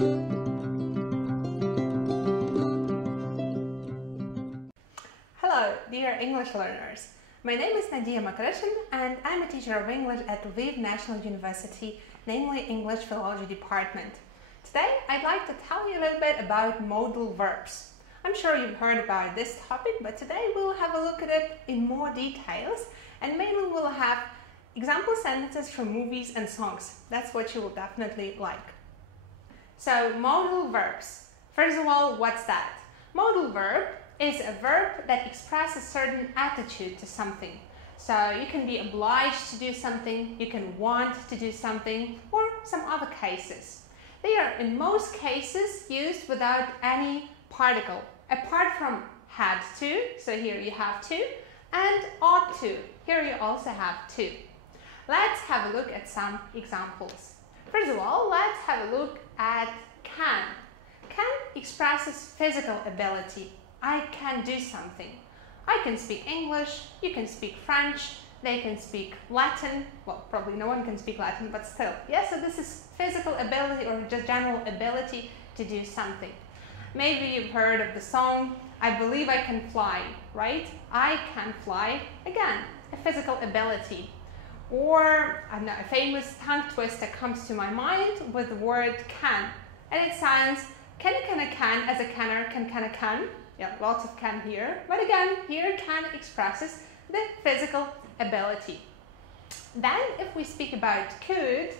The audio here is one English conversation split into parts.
Hello, dear English learners. My name is Nadija Макаришин and I'm a teacher of English at Lviv National University, namely English Philology Department. Today, I'd like to tell you a little bit about modal verbs. I'm sure you've heard about this topic, but today we'll have a look at it in more details, and mainly we'll have example sentences from movies and songs. That's what you will definitely like. So, modal verbs. First of all, what's that? Modal verb is a verb that expresses certain attitude to something. So you can be obliged to do something, you can want to do something, or some other cases. They are in most cases used without any particle, apart from had to, so here you have to, and ought to, here you also have to. Let's have a look at some examples. First of all, let's have a look at can. Can expresses physical ability. I can do something. I can speak English, you can speak French, they can speak Latin. Well, probably no one can speak Latin, but still. Yeah, so this is physical ability or just general ability to do something. Maybe you've heard of the song, I believe I can fly, right? I can fly. Again, a physical ability. Or, I don't know, a famous tongue twister comes to my mind with the word can. And it sounds, can as a canner, can. Yeah, lots of can here. But again, here can expresses the physical ability. Then, if we speak about could,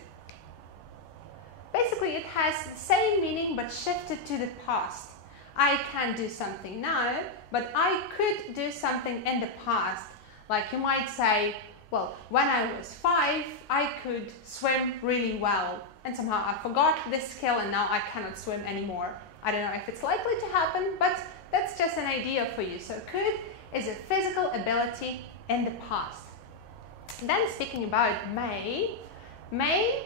basically it has the same meaning but shifted to the past. I can do something now, but I could do something in the past. Like you might say, well, when I was 5, I could swim really well. And somehow I forgot this skill and now I cannot swim anymore. I don't know if it's likely to happen, but that's just an idea for you. So could is a physical ability in the past. Then speaking about may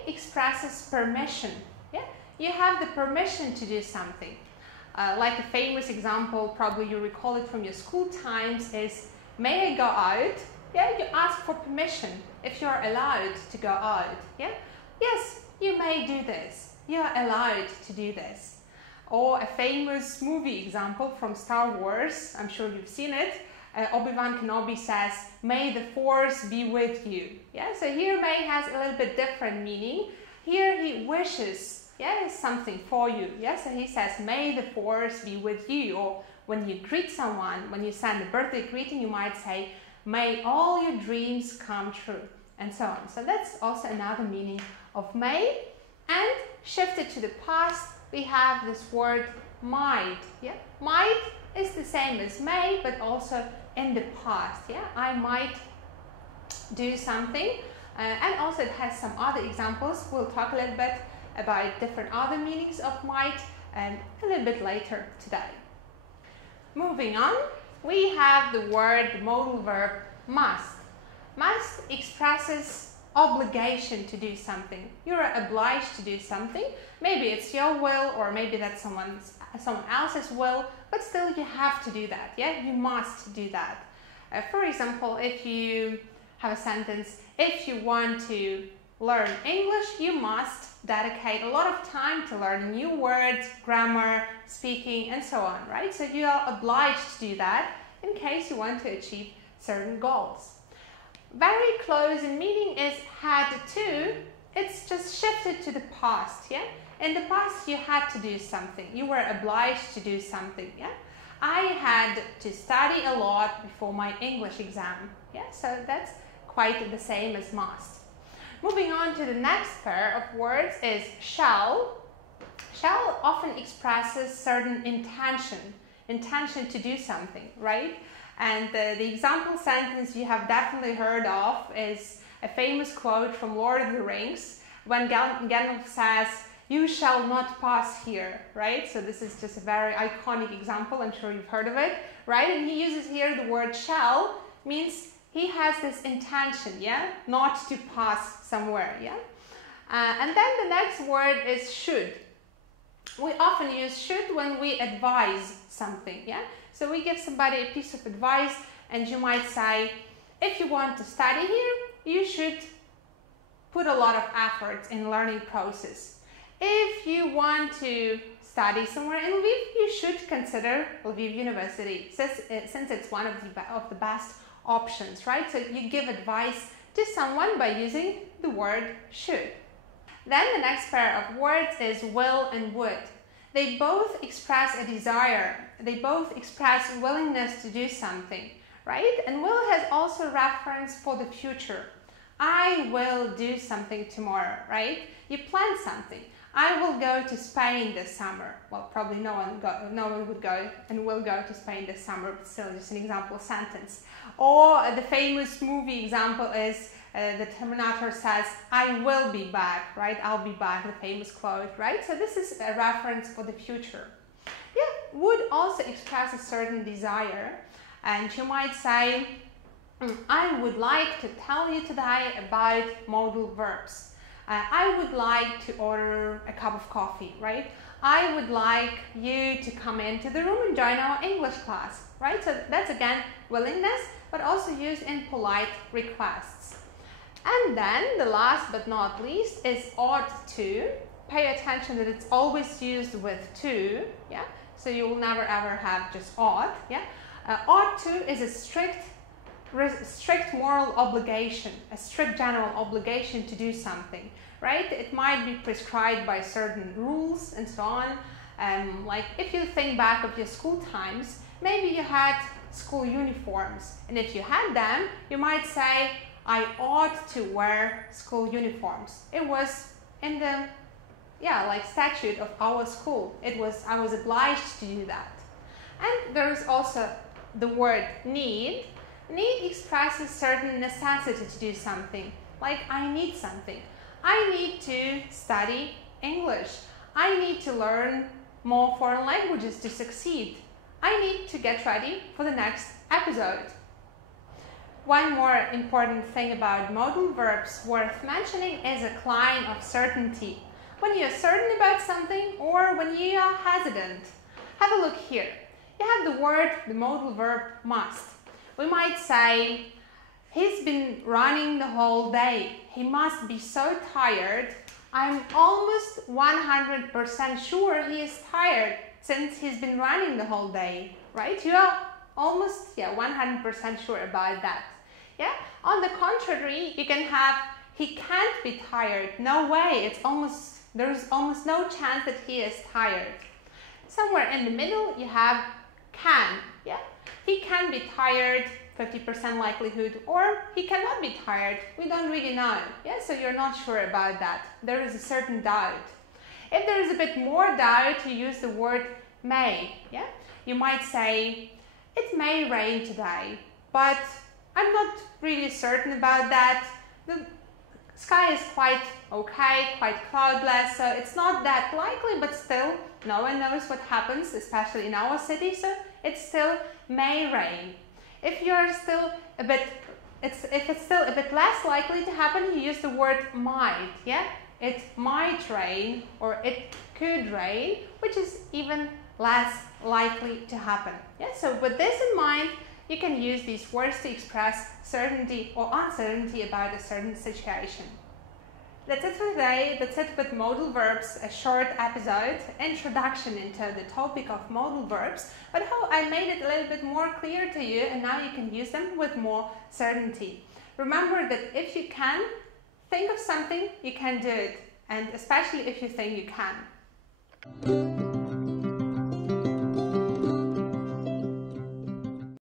expresses permission. Yeah, you have the permission to do something. Like a famous example, probably you recall it from your school times, is may I go out? Yeah, you ask for permission if you're allowed to go out. Yeah, yes, you may do this. You are allowed to do this. Or a famous movie example from Star Wars, I'm sure you've seen it. Obi-Wan Kenobi says, may the force be with you. Yeah, so here may has a little bit different meaning. Here he wishes, yeah, something for you. Yeah, so he says, may the force be with you. Or when you greet someone, when you send a birthday greeting, you might say, may all your dreams come true, and so on. So that's also another meaning of may. And shifted to the past, we have this word might. Yeah, might is the same as may, but also in the past. Yeah, I might do something, and also it has some other examples. We'll talk a little bit about different other meanings of might a little bit later today. Moving on, we have the word modal verb must. Must expresses obligation to do something. You're obliged to do something. Maybe it's your will, or maybe that's someone else's will, but still you have to do that. Yeah, you must do that. For example, if you have a sentence, if you want to learn English, you must dedicate a lot of time to learn new words, grammar, speaking, and so on, right? So you are obliged to do that in case you want to achieve certain goals. Very close in meaning is had to. It's just shifted to the past, yeah? In the past, you had to do something. You were obliged to do something, yeah? I had to study a lot before my English exam, yeah? So that's quite the same as must. Moving on to the next pair of words is shall. Shall often expresses certain intention to do something, right? And the example sentence you have definitely heard of is a famous quote from Lord of the Rings when Gandalf says, you shall not pass here, right? So this is just a very iconic example, I'm sure you've heard of it, right? And he uses here the word shall, means he has this intention, yeah? Not to pass somewhere, yeah? And then the next word is should. We often use should when we advise something, yeah? So we give somebody a piece of advice and you might say, if you want to study here, you should put a lot of effort in learning process. if you want to study somewhere in Lviv, you should consider Lviv University, since it's one of the best options, right? So you give advice to someone by using the word should. Then the next pair of words is will and would. They both express a desire. They both express willingness to do something, right? And will has also reference for the future. I will do something tomorrow, right? You plan something. I will go to Spain this summer. Well, probably no one would go and will go to Spain this summer, but still just an example sentence. Or the famous movie example is the Terminator says, I will be back, right? I'll be back, the famous quote, right? So this is a reference for the future. Yeah, would also express a certain desire. And you might say, I would like to tell you today about modal verbs. I would like to order a cup of coffee, right? I would like you to come into the room and join our English class, right? So that's again willingness, but also used in polite requests. And then the last but not least is ought to. Pay attention that it's always used with to, yeah? So you will never ever have just ought, yeah? Ought to is a strict moral obligation, a strict general obligation to do something, right? It might be prescribed by certain rules and so on. Like if you think back of your school times, maybe you had school uniforms, and if you had them, you might say, I ought to wear school uniforms. It was in the statute of our school. I was obliged to do that. And there is also the word need. Need expresses certain necessity to do something, like I need something. I need to study English. I need to learn more foreign languages to succeed. I need to get ready for the next episode. One more important thing about modal verbs worth mentioning is a claim of certainty. When you're certain about something or when you are hesitant. Have a look here. You have the modal verb must. We might say, he's been running the whole day. He must be so tired. I'm almost 100% sure he is tired since he's been running the whole day, right? You are almost 100% sure about that. Yeah. On the contrary, you can have, he can't be tired. No way. There's almost no chance that he is tired. Somewhere in the middle, you have can. Yeah. He can be tired, 50% likelihood, or he cannot be tired. We don't really know. Yeah, so you're not sure about that. There is a certain doubt. If there is a bit more doubt, you use the word may. Yeah, you might say, it may rain today, but I'm not really certain about that. The sky is quite okay, quite cloudless, so it's not that likely, but still, no one knows what happens, especially in our city, so it still may rain. If it's still a bit less likely to happen, you use the word might, yeah? It might rain, or it could rain, which is even less likely to happen. Yeah? So with this in mind, you can use these words to express certainty or uncertainty about a certain situation. That's it for today. That's it with modal verbs, a short episode, introduction into the topic of modal verbs, but how I made it a little bit more clear to you, and now you can use them with more certainty. Remember that if you can think of something, you can do it, and especially if you think you can.